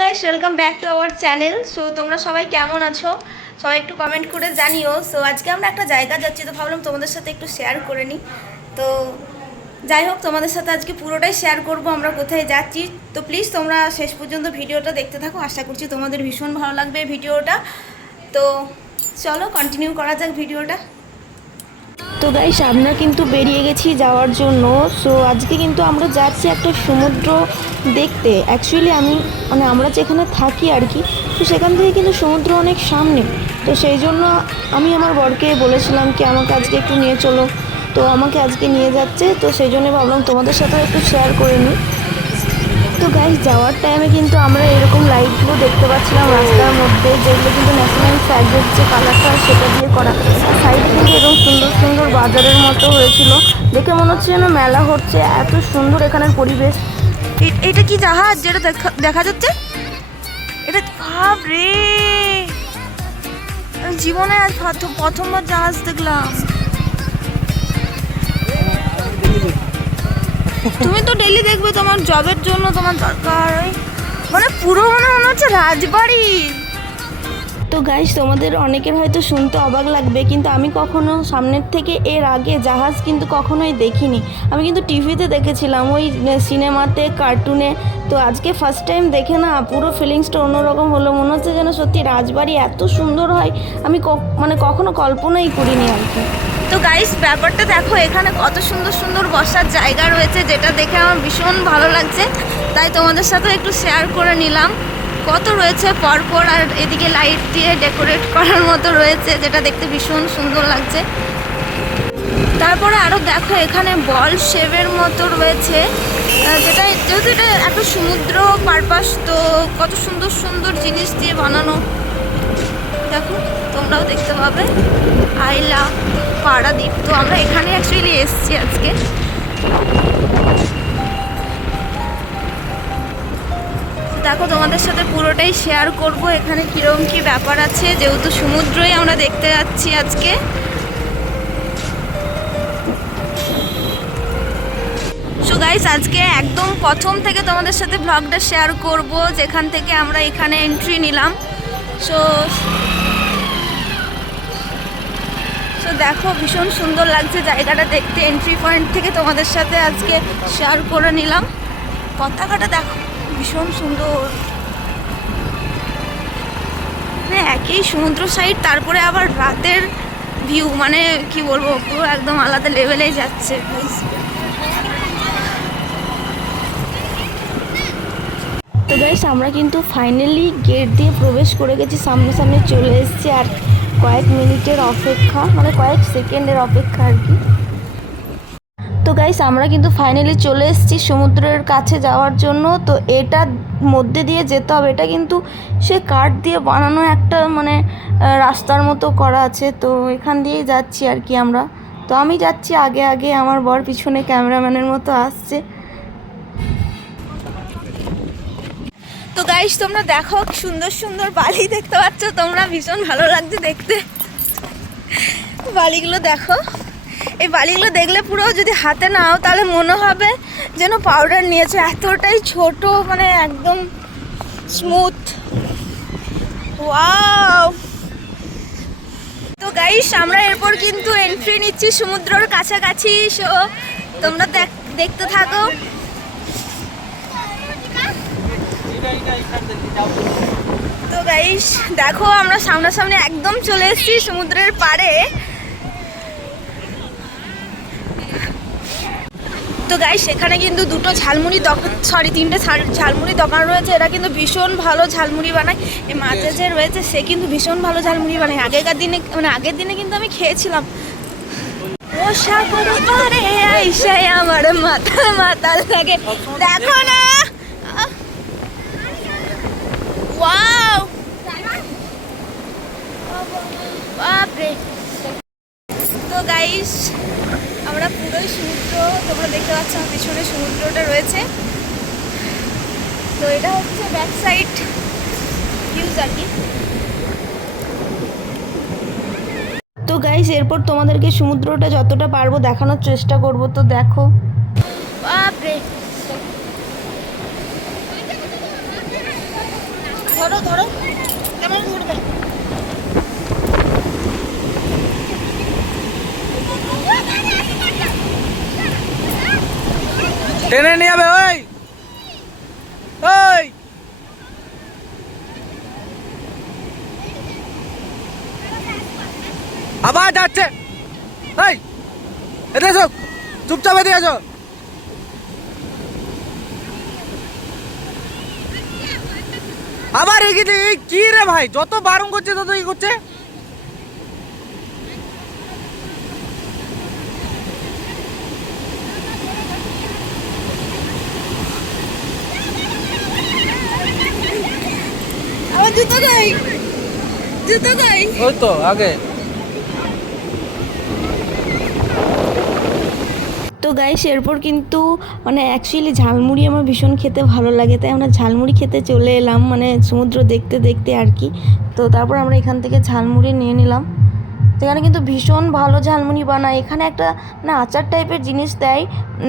Guys, welcome back to our channel. So তোমরা সবাই কেমন আছো? সবাই একটু কমেন্ট করে জানিও। সো আজকে আমরা একটা জায়গা যাচ্ছি, তো ভাবলাম তোমাদের সাথে একটু শেয়ার করে নিই। তো যাই হোক, তোমাদের সাথে আজকে পুরোটাই শেয়ার করব আমরা কোথায় যাচ্ছি। তো প্লিজ তোমরা শেষ পর্যন্ত ভিডিওটা দেখতে থাকো, আশা করছি তোমাদের ভীষণ ভালো লাগবে ভিডিওটা। তো চলো কন্টিনিউ করা যাক ভিডিওটা। তো গাইস, আমরা কিন্তু বেরিয়ে গেছি যাওয়ার জন্য। সো আজকে কিন্তু আমরা যাচ্ছি একটা সমুদ্র দেখতে। অ্যাকচুয়ালি আমরা যেখানে থাকি আর কি, তো সেখান থেকে কিন্তু সমুদ্র অনেক সামনে। তো সেই জন্য আমি আমার বরকে বলেছিলাম কি আমাকে আজকে একটু নিয়ে চলো, তো আমাকে আজকে নিয়ে যাচ্ছে। তো সেই জন্য ভাবলাম তোমাদের সাথেও একটু শেয়ার করে নিই। তো গাইস, যাওয়ার টাইমে কিন্তু আমরা এরকম লাইটগুলো দেখতে পাচ্ছিলাম রাস্তার মধ্যে, যেগুলো কিন্তু ন্যাশনাল ফ্ল্যাগের যে কালারটা সেটা দিয়ে করা। আর সাইডে কিন্তু এরকম সুন্দর সুন্দর বাজারের মতো হয়েছিল, দেখে মনে হচ্ছে যেন মেলা হচ্ছে। এত সুন্দর এখানের পরিবেশ। এটা কি জাহাজ যেটা দেখা যাচ্ছে? এটা ভাব রে, জীবনে আজ প্রথমবার জাহাজ দেখলাম। তুমি তো ডেইলি দেখবে, তোমার জবের জন্য তোমার দরকার। মানে পুরো মনে হচ্ছে রাজবাড়ি। তো গাইস, তোমাদের অনেকের হয়তো শুনতে অবাক লাগবে, কিন্তু আমি কখনো সামনের থেকে এর আগে জাহাজ কিন্তু কখনোই দেখিনি। আমি কিন্তু টিভিতে দেখেছিলাম, ওই সিনেমাতে, কার্টুনে। তো আজকে ফার্স্ট টাইম দেখে না পুরো ফিলিংসটা অন্যরকম হলো। মনে হচ্ছে যেন সত্যি রাজবাড়ি এত সুন্দর হয়, আমি কখনো কল্পনাই করিনি আর কি। তো গাইস, ব্যাপারটা দেখো, এখানে কত সুন্দর সুন্দর বসার জায়গা রয়েছে, যেটা দেখে আমার ভীষণ ভালো লাগছে। তাই তোমাদের সাথে একটু শেয়ার করে নিলাম। কত রয়েছে পরপর, আর এদিকে লাইট দিয়ে ডেকোরেট করার মতো রয়েছে, যেটা দেখতে ভীষণ সুন্দর লাগছে। তারপরে আরও দেখো, এখানে বল শেপের মতো রয়েছে, যেহেতু এটা একটা সমুদ্র পারপাস, তো কত সুন্দর সুন্দর জিনিস দিয়ে বানানো। দেখো, তোমরাও দেখতে পাবে আইলা পারাদ্বীপ। তো আমরা এখানে অ্যাকচুয়ালি এসেছি আজকে। দেখো, তোমাদের সাথে পুরোটাই শেয়ার করব এখানে কীরকম কী ব্যাপার আছে, যেহেতু সমুদ্রই আমরা দেখতে যাচ্ছি আজকে। সো গাইস, আজকে একদম প্রথম থেকে তোমাদের সাথে ব্লগটা শেয়ার করব, যেখান থেকে আমরা এখানে এন্ট্রি নিলাম। সো দেখো, ভীষণ সুন্দর লাগছে জায়গাটা দেখতে। এন্ট্রি পয়েন্ট থেকে তোমাদের সাথে আজকে শেয়ার করে নিলাম। পতাকাটা দেখো, ভীষণ সুন্দর। মানে একই সমুদ্র সাইড, তারপরে আবার রাতের ভিউ, মানে কি বলবো, পুরো একদম আলাদা লেভেলেই যাচ্ছে। তো গাইস, আমরা কিন্তু ফাইনালি গেট দিয়ে প্রবেশ করে গেছি, সামনে সামনে চলে এসেছি। আর কয়েক মিনিটের অপেক্ষা, মানে কয়েক সেকেন্ডের অপেক্ষা আর কি। তো গাইস, আমরা কিন্তু ফাইনালি চলে এসেছি সমুদ্রের কাছে যাওয়ার জন্য। তো এটার মধ্যে দিয়ে যেতে হবে, এটা কিন্তু সে কাঠ দিয়ে বানানো একটা মানে রাস্তার মতো করা আছে। তো এখান দিয়েই যাচ্ছি আর কি আমরা। তো আমি যাচ্ছি আগে আগে, আমার বর পিছনে ক্যামেরাম্যানের মতো আসছে। তো গাইস, তোমরা দেখো, সুন্দর সুন্দর বালি দেখতে পাচ্ছ তোমরা, ভীষণ ভালো লাগছে দেখতে বালিগুলো। দেখো, এই বালিগুলো দেখলে পুরো যদি হাতে নাও তাহলে মনে হবে যেন পাউডার নিয়েছো, এতটাই ছোট, মানে একদম স্মুথ। ওয়াও! তো গাইস, আমরা এরপর কিন্তু এন্ট্রি নিচ্ছি সমুদ্রের কাছাকাছি। সো তোমরা দেখতে থাকো। তো গাইস দেখো, আমরা সামনাসামনি একদম চলে এসেছি সমুদ্রের পাড়ে। তো গাইস, এখানে কিন্তু দুটো ঝালমুড়ি দোকান, তিনটে ঝালমুড়ি দোকান রয়েছে। এরা কিন্তু ভীষণ ভালো ঝালমুড়ি বানায়। এই মাঝে যে রয়েছে সে কিন্তু ভীষণ ভালো ঝালমুড়ি বানায়। আগের দিনে কিন্তু আমি খেয়েছিলাম। ও সাগর পারে আইসায় আমার মাথা মাতাল লাগে, দেখো না। ওয়াও, বাপরে! তো গাইস, আমরা পুরোই সমুদ্র, তোমরা দেখতে পাচ্ছ আমার পিছনে সমুদ্রটা রয়েছে। তো এটা হচ্ছে ব্যাক সাইড ভিউজ আর কি। তো গাইস, এরপর তোমাদেরকে সমুদ্রটা যতটা পারবো দেখানোর চেষ্টা করব। তো দেখো, বাপরে! ধরো ধরো কেমন ধরবে টেনে নিয়ে যাবে ওই ওই আবার যাচ্ছে এই এদিকে এসো চুপচাপ এদিকে এসো আবার এগিয়ে কি রে ভাই যত বারণ করছে তত ই করছে আমার জুতো গাই জুতো গাই ওই তো আগে তো গাইস এরপর কিন্তু মানে অ্যাকচুয়ালি ঝালমুড়ি আমার ভীষণ খেতে ভালো লাগে, তাই আমরা ঝালমুড়ি খেতে চলে এলাম, মানে সমুদ্র দেখতে দেখতে আর কি। তো তারপর আমরা এখান থেকে ঝালমুড়ি নিয়ে নিলাম। তো এখানে কিন্তু ভীষণ ভালো ঝালমুড়ি বানায়। এখানে একটা মানে আচার টাইপের জিনিস দেয়,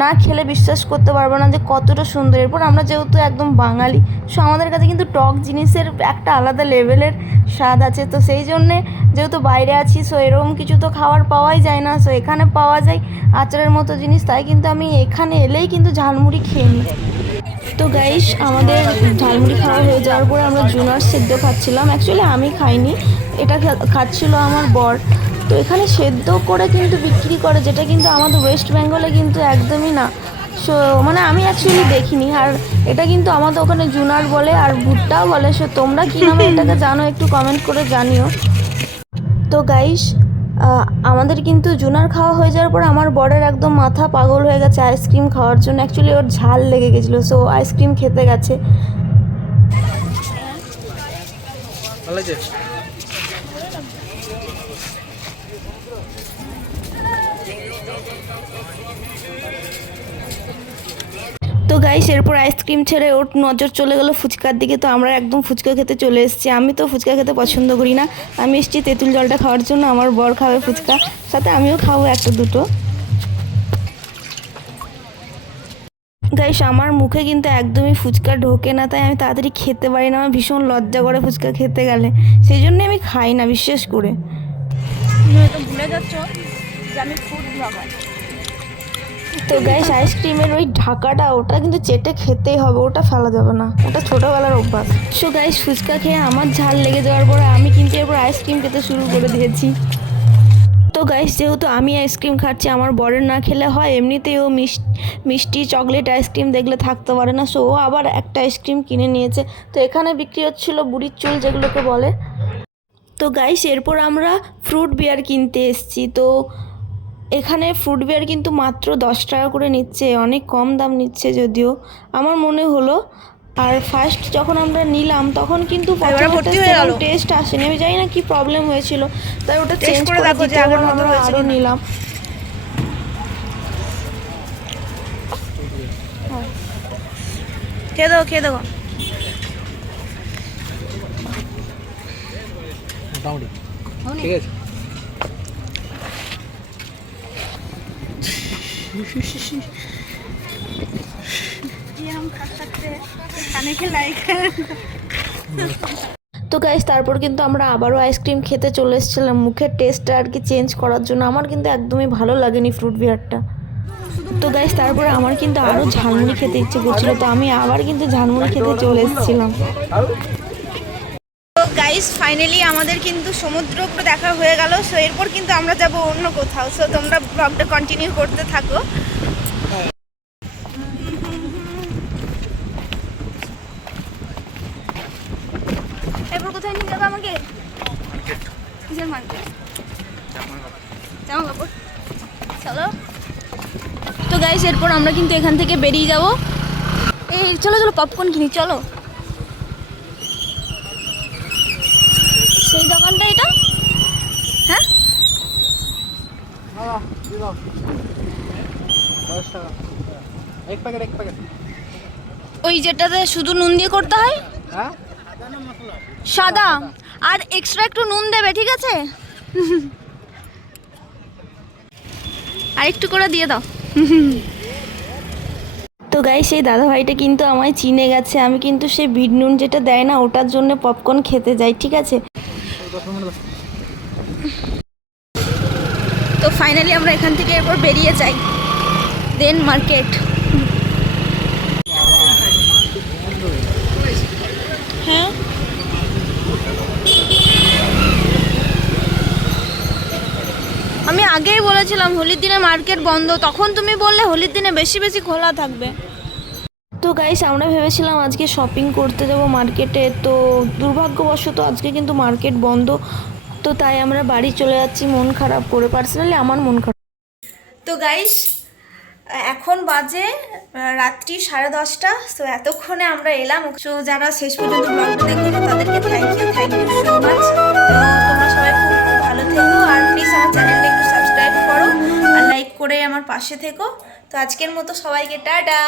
না খেলে বিশ্বাস করতে পারবো না যে কতটা সুন্দর। এরপর আমরা যেহেতু একদম বাঙালি, সো আমাদের কাছে কিন্তু টক জিনিসের একটা আলাদা লেভেলের স্বাদ আছে। তো সেই জন্যে যেহেতু বাইরে আছি, সো এরকম কিছু তো খাবার পাওয়াই যায় না, সো এখানে পাওয়া যায় আচারের মতো জিনিস, তাই কিন্তু আমি এখানে এলেই কিন্তু ঝালমুড়ি খেয়ে নিই। তো গাইস আমাদের ঝালমুড়ি খাওয়া হয়ে যাওয়ার পরে আমরা জুনার সেদ্ধ খাচ্ছিলাম। অ্যাকচুয়ালি আমি খাইনি, এটা খাচ্ছিল আমার বর। তো এখানে সেদ্ধ করে কিন্তু বিক্রি করে, যেটা কিন্তু আমাদের ওয়েস্ট বেঙ্গলে কিন্তু একদমই না। সো মানে আমি অ্যাকচুয়ালি দেখিনি। আর এটা কিন্তু আমাদের ওখানে জুনার বলে আর ভুট্টাও বলে। সো তোমরা কী নামে এটাকে জানো একটু কমেন্ট করে জানিও। তো গাইস আমাদের কিন্তু জুনার খাওয়া হয়ে যাওয়ার পর আমার বরের একদম মাথা পাগল হয়ে গেছে আইসক্রিম খাওয়ার জন্য। অ্যাকচুয়ালি ওর ঝাল লেগে গেছিলো, সো আইসক্রিম খেতে গেছে। ভালো লাগছে তো গাইস এরপর আইসক্রিম ছেড়ে ওর নজর চলে গেলো ফুচকার দিকে। তো আমরা একদম ফুচকা খেতে চলে এসেছি। আমি তো ফুচকা খেতে পছন্দ করি না, আমি এসেছি তেঁতুল জলটা খাওয়ার জন্য। আমার বর খাবে ফুচকা, সাথে আমিও খাবো একটা দুটো। গাইস আমার মুখে কিন্তু একদমই ফুচকা ঢোকে না, তাই আমি তাড়াতাড়ি খেতে পারি না। আমার ভীষণ লজ্জা করে ফুচকা খেতে গেলে, সেই জন্য আমি খাই না বিশেষ করে। তুমি হয়তো ভুলে যাচ্ছ যে আমি ফুড ব্লগার। তো গাইস আইসক্রিমের ওই ঢাকাটা ওটা কিন্তু চেটে খেতেই হবে, ওটা ফেলা যাবে না, ওটা ছোটোবেলার অভ্যাস। সো গাইস ফুচকা খেয়ে আমার ঝাল লেগে যাওয়ার পরে আমি কিন্তু এরপর আইসক্রিম খেতে শুরু করে দিয়েছি। তো গাইস যেহেতু আমি আইসক্রিম খাচ্ছি, আমার বরের না খেলে হয়, এমনিতেই ও মিষ্টি চকলেট আইসক্রিম দেখলে থাকতে পারে না। সো ও আবার একটা আইসক্রিম কিনে নিয়েছে। তো এখানে বিক্রি হচ্ছিলো বুড়ির চুল যেগুলোকে বলে। তো গাইস এরপর আমরা ফ্রুট বিয়ার কিনতে এসেছি। তো এখানে ফ্রুট বিয়ার কিন্তু মাত্র 10 টাকা করে নিচ্ছে, অনেক কম দাম নিচ্ছে যদিও আমার মনে হলো। আর ফার্স্ট যখন আমরা নিলাম তখন কিন্তু টেস্ট আসেনি, আমি জানি না কি প্রবলেম হয়েছিল, তাই ওটা চেঞ্জ করে দ্বিতীয়বার আমরা আরও নিলাম। খেয়ে দেবো খেয়ে দেবো। মোটামুটি ঠিক আছে তো গাইস তারপর কিন্তু আমরা আবারও আইসক্রিম খেতে চলে এসেছিলাম মুখের টেস্টটা আর কি চেঞ্জ করার জন্য। আমার কিন্তু একদমই ভালো লাগেনি ফ্রুট বিয়ারটা। তো গাইস তারপরে আমার কিন্তু আরও ঝালমুড়ি খেতে ইচ্ছে করছিল, তো আমি আবার কিন্তু ঝালমুড়ি খেতে চলে এসেছিলাম। তো গাইস ফাইনালি আমাদের কিন্তু সমুদ্র পুরো দেখা হয়ে গেল। সো এরপর কিন্তু আমরা যাব অন্য কোথাও। সো তোমরা ব্লগটা কন্টিনিউ করতে থাকো। এরপর কোথায় নিয়ে যাবো আমাকে? কিসের মার্কেট? জামা কাপড়। চলো। তো গাইস এরপর আমরা কিন্তু এখান থেকে বেরিয়ে যাব। এই চলো চলো পপকর্ন কিনি চলো। সেই দোকানটা এটা? হ্যাঁ 10 টাকা এক প্যাকেট ওই যেটাতে শুধু নুন দিয়ে করতে হয়, হ্যাঁ সাদা, আর এক্সট্রা একটু নুন দেবে, ঠিক আছে? আর একটু করে দিয়ে দাও। তো গাই সেই দাদাভাইটা কিন্তু আমায় চিনে গেছে, আমি কিন্তু সেই বিট নুন যেটা দেয় না ওটার জন্য পপকর্ন খেতে যাই, ঠিক আছে। তো ফাইনালি আমরা এখান থেকে এরপর বেরিয়ে যাই, দেন মার্কেট। হ্যাঁ আমি আগেই বলেছিলাম হোলির দিনে মার্কেট বন্ধ, তখন তুমি বললে হোলির দিনে বেশি বেশি খোলা থাকবে। তো গাইস আমরা ভেবেছিলাম আজকে শপিং করতে যাব মার্কেটে, তো দুর্ভাগ্যবশত আজকে কিন্তু মার্কেট বন্ধ। তো তাই আমরা বাড়ি চলে যাচ্ছি মন খারাপ করে, পার্সোনালি আমার মন খারাপ। তো গাইস এখন বাজে রাত্রি 10:30। তো এতক্ষণে আমরা এলাম। তো যারা শেষ পর্যন্ত ব্লগটা দেখেছো তাদেরকে থ্যাংক ইউ সো মাচ। তো তোমরা সবাই খুব খুব ভালো থেকো, আর প্লিজ আমার চ্যানেলটা একটু সাবস্ক্রাইব করো আর লাইক করে আমার পাশে থেকো। তো আজকের মতো সবাইকে টাটা।